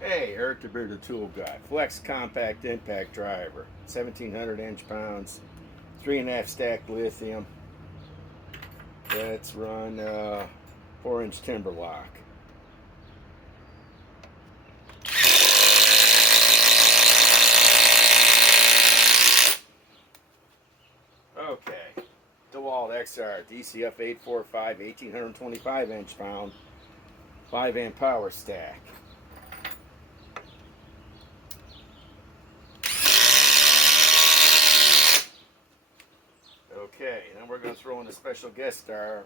Hey, Eric the Bearded Tool Guy. Flex Compact Impact Driver. 1700 inch-pounds. 3.5 stack lithium. Let's run 4-inch timber lock. Okay. Dewalt XR DCF 845 1825 inch-pound. 5-amp power stack. Okay, then we're going to throw in a special guest star,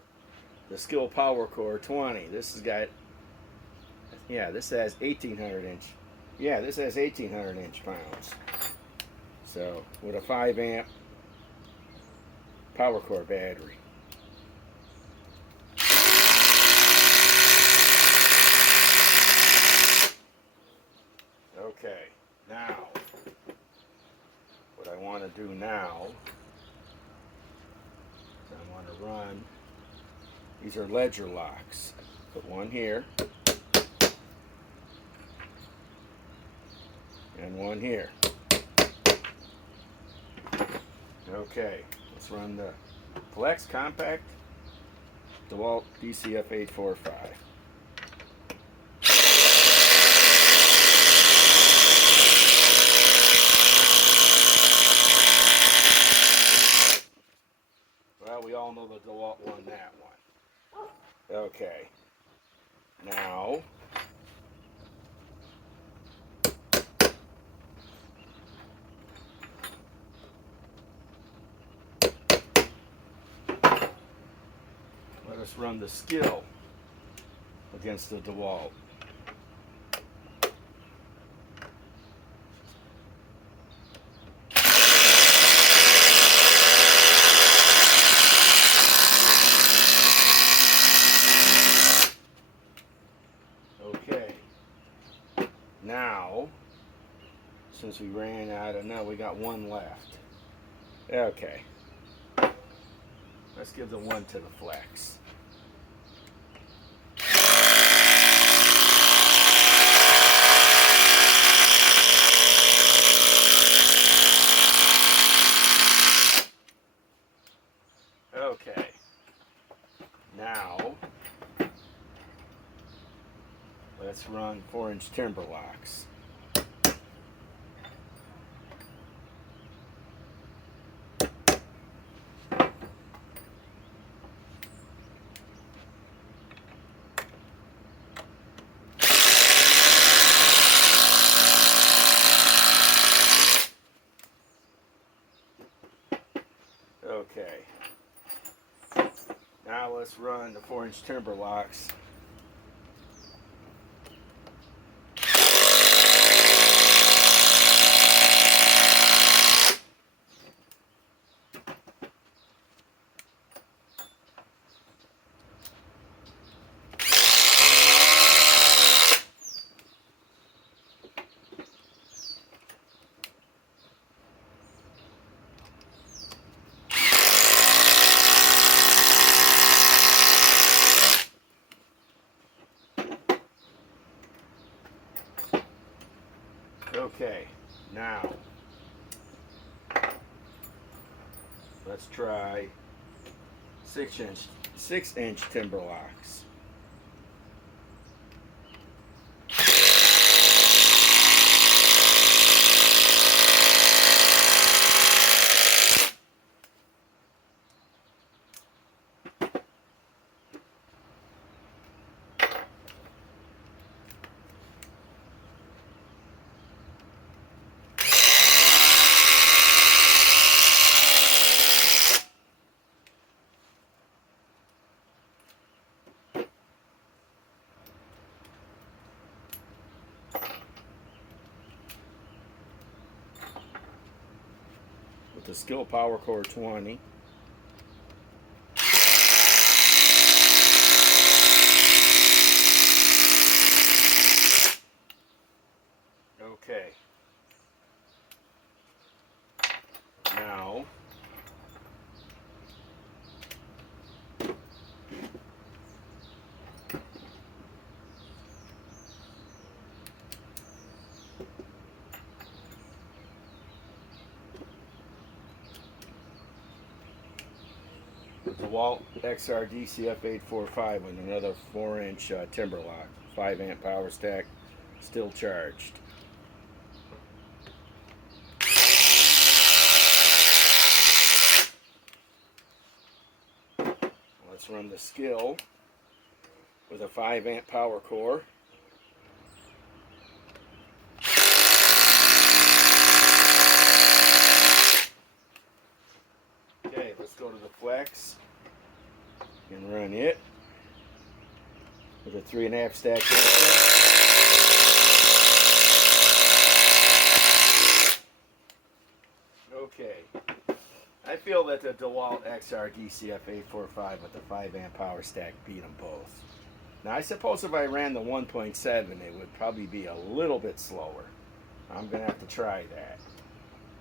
the SKIL Power Core 20. This has got, this has 1800 inch. Yeah, this has 1800 inch-pounds. So, with a 5-amp power core battery. Okay, now, what I want to do now is I want to run, these are ledger locks. Put one here, and one here. Okay, let's run the Flex Compact Dewalt DCF 845. Well, we all know the Dewalt won that one. Okay, now let us run the SKIL against the Dewalt. Okay, now, since we ran out of, no, we got one left. Okay, let's give the one to the Flex. Okay, now let's run 4-inch timber locks. Okay, now let's run the 4-inch timber locks. Okay, now let's try 6-inch timber locks. With the SKIL Power Core 20. Okay. Now Dewalt XR DCF 845 with another 4-inch timber lock, 5-amp power stack, still charged. Let's run the SKIL with a 5-amp power core. Okay, let's go to the flex and run it with a 3.5 stack. Okay, I feel that the Dewalt XR DCF 845 with the 5-amp power stack beat them both. Now I suppose if I ran the 1.7 it would probably be a little bit slower. I'm gonna have to try that.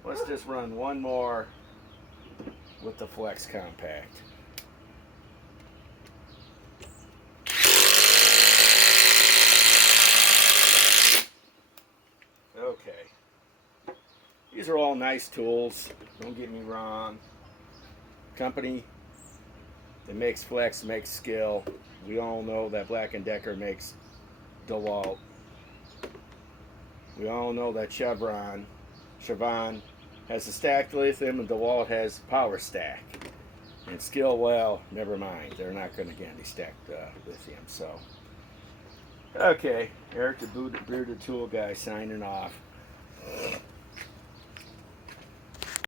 Let's just run one more with the Flex Compact. Okay. These are all nice tools, don't get me wrong. Company that makes Flex makes SKIL. We all know that Black & Decker makes Dewalt. We all know that Chevron has a stacked lithium and Dewalt has power stack. And SKIL, well, never mind. They're not going to get any stacked lithium. So, okay, Eric the Bearded Tool Guy signing off.